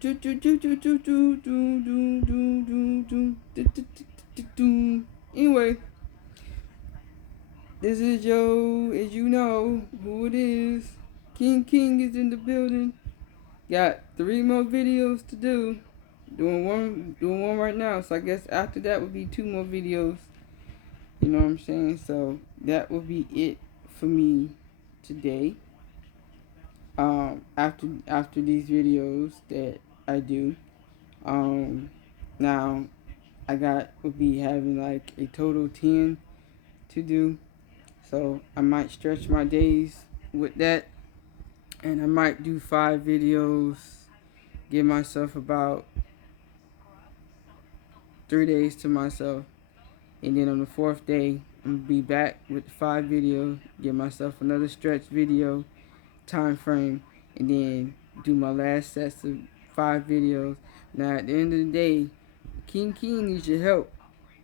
Anyway, this is Joe, as you know who it is. King is in the building. Got 3 more videos to do. Doing one right now. So I guess after that would be 2 more videos. You know what I'm saying? So that will be it for me today. After these videos that I do. Now will be having like a total 10 to do. So I might stretch my days with that, and I might do 5 videos. Give myself about 3 days to myself, and then on the 4th day, I'm gonna be back with 5 videos. Give myself another stretch video time frame, and then do my last sets of 5 videos. Now at the end of the day, King needs your help.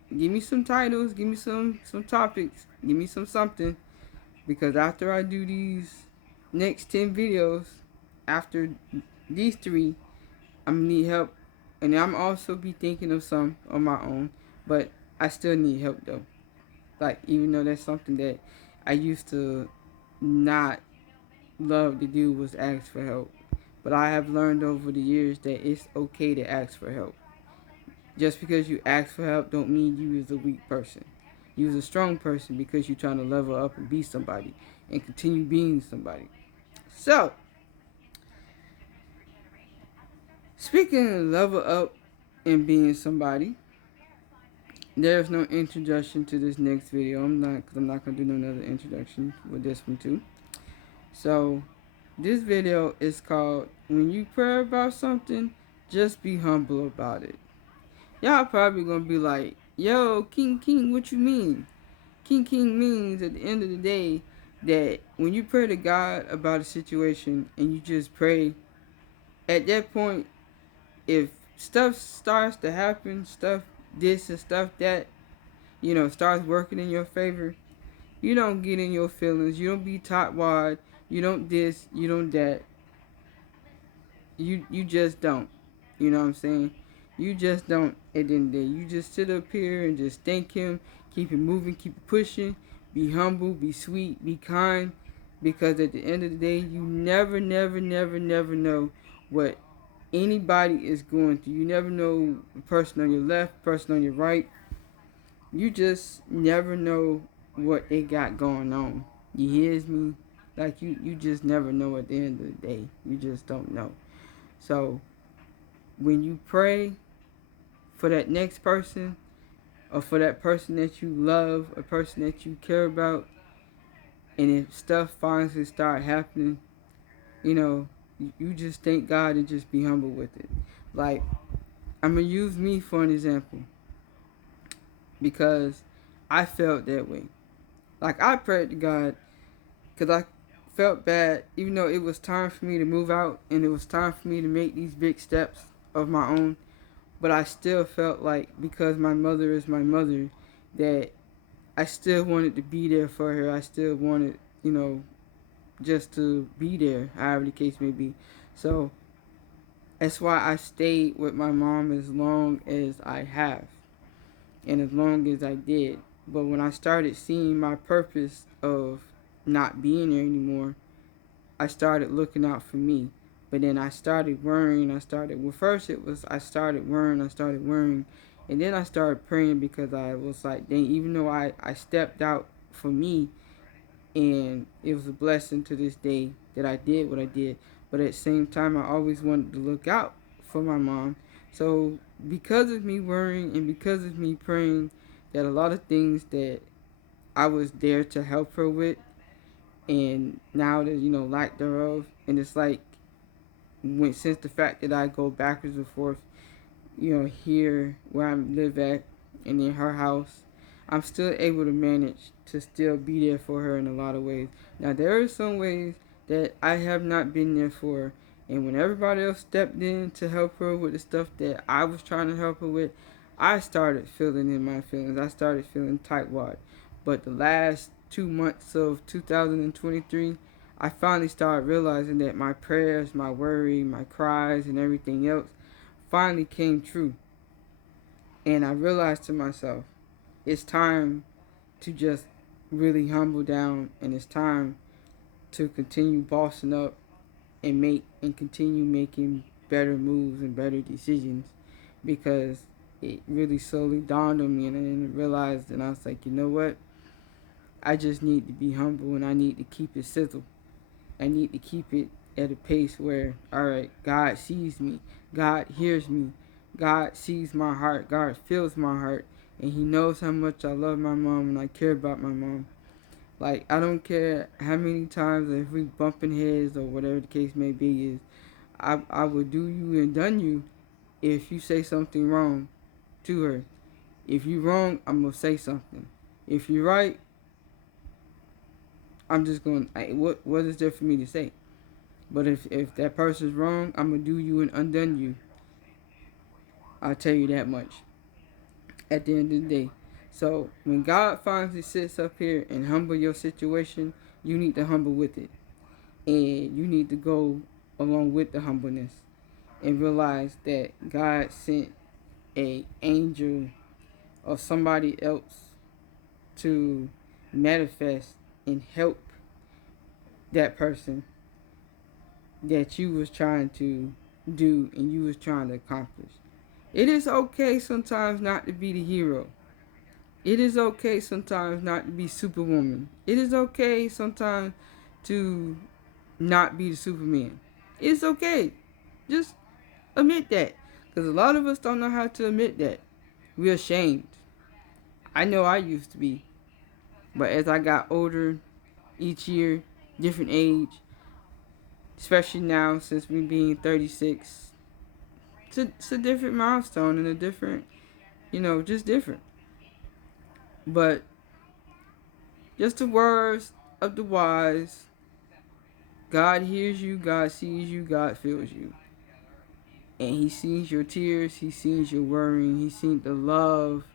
Give me some titles, give me some topics, give me something, because after I do these next 10 videos, after these 3, I'm gonna need help, and I'm also be thinking of some on my own, but I still need help though. Like, even though that's something that I used to not love to do, was ask for help, but I have learned over the years that it's okay to ask for help. Just because you ask for help don't mean you is a weak person. You is a strong person because you're trying to level up and be somebody and continue being somebody. So, speaking of level up and being somebody, there's no introduction to this next video. I'm not gonna do another introduction with this one too. So, this video is called "When You Pray About Something, Just Be Humble About It." Y'all probably gonna be like, "Yo, King, what you mean?" King means at the end of the day that when you pray to God about a situation and you just pray, at that point, if stuff starts to happen, stuff this and stuff that, starts working in your favor, you don't get in your feelings, you don't be top wide, you don't this, you don't that. You just don't. You know what I'm saying? You just don't at the end of the day. You just sit up here and just thank him, keep it moving, keep it pushing, be humble, be sweet, be kind. Because at the end of the day, you never know what anybody is going through. You never know the person on your left, person on your right. You just never know what they got going on. You hears me? Like, you just never know at the end of the day. You just don't know. So, when you pray for that next person, or for that person that you love, a person that you care about, and if stuff finally start happening, you just thank God and just be humble with it. Like, I'm going to use me for an example, because I felt that way. Like, I prayed to God because I felt bad, even though it was time for me to move out and it was time for me to make these big steps of my own. But I still felt like, because my mother is my mother, that I still wanted to be there for her. I still wanted, just to be there, however the case may be. So that's why I stayed with my mom as long as I have, and as long as I did. But when I started seeing my purpose of not being there anymore, I started looking out for me. But then I started worrying. First it was I started worrying. And then I started praying, because I was like, dang, even though I stepped out for me, and it was a blessing to this day that I did what I did. But at the same time, I always wanted to look out for my mom. So because of me worrying and because of me praying, that a lot of things that I was there to help her with, and now there's, lack thereof. And it's like, since the fact that I go backwards and forth, here where I live at and in her house, I'm still able to manage to still be there for her in a lot of ways. Now, there are some ways that I have not been there for her, and when everybody else stepped in to help her with the stuff that I was trying to help her with, I started feeling in my feelings. I started feeling tightwad. But the last 2 months of 2023, I finally started realizing that my prayers, my worry, my cries, and everything else finally came true. And I realized to myself, it's time to just really humble down, and it's time to continue bossing up and continue making better moves and better decisions, because it really slowly dawned on me, and I realized, and I was like, you know what? I just need to be humble, and I need to keep it sizzle. I need to keep it at a pace where, all right, God sees me, God hears me, God sees my heart, God feels my heart, and He knows how much I love my mom and I care about my mom. Like, I don't care how many times, if we bumping heads or whatever the case may be, is I will do you and done you if you say something wrong to her. If you wrong, I'm gonna say something. If you're right, I'm just gonna. What is there for me to say? But if that person's wrong, I'm gonna do you and undone you. I'll tell you that much. At the end of the day, so when God finally sits up here and humble your situation, you need to humble with it, and you need to go along with the humbleness and realize that God sent a angel or somebody else to manifest and help that person that you was trying to do and you was trying to accomplish. It is okay sometimes not to be the hero. It is okay sometimes not to be Superwoman. It is okay sometimes to not be the Superman. It's okay. Just admit that. Because a lot of us don't know how to admit that. We're ashamed. I know I used to be. But as I got older, each year, different age, especially now since me being 36, it's a different milestone and a different, just different. But just the words of the wise, God hears you, God sees you, God feels you. And He sees your tears, He sees your worrying, He sees the love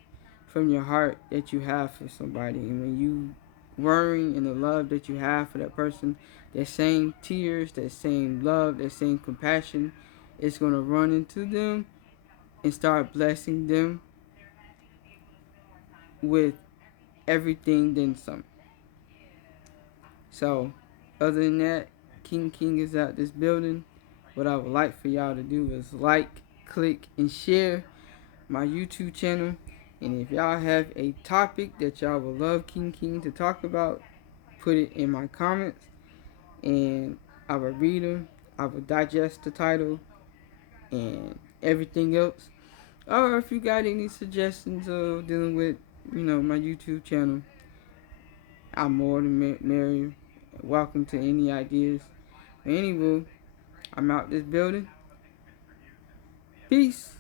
from your heart that you have for somebody. And when you worrying and the love that you have for that person, that same tears, that same love, that same compassion is going to run into them and start blessing them with everything then some. So, other than that, King is out this building. What I would like for y'all to do is like, click, and share my YouTube channel. And if y'all have a topic that y'all would love King to talk about, put it in my comments, and I will read them. I will digest the title and everything else. Or if you got any suggestions of dealing with, my YouTube channel, I'm more than merry. Welcome to any ideas. Anyway, I'm out this building. Peace.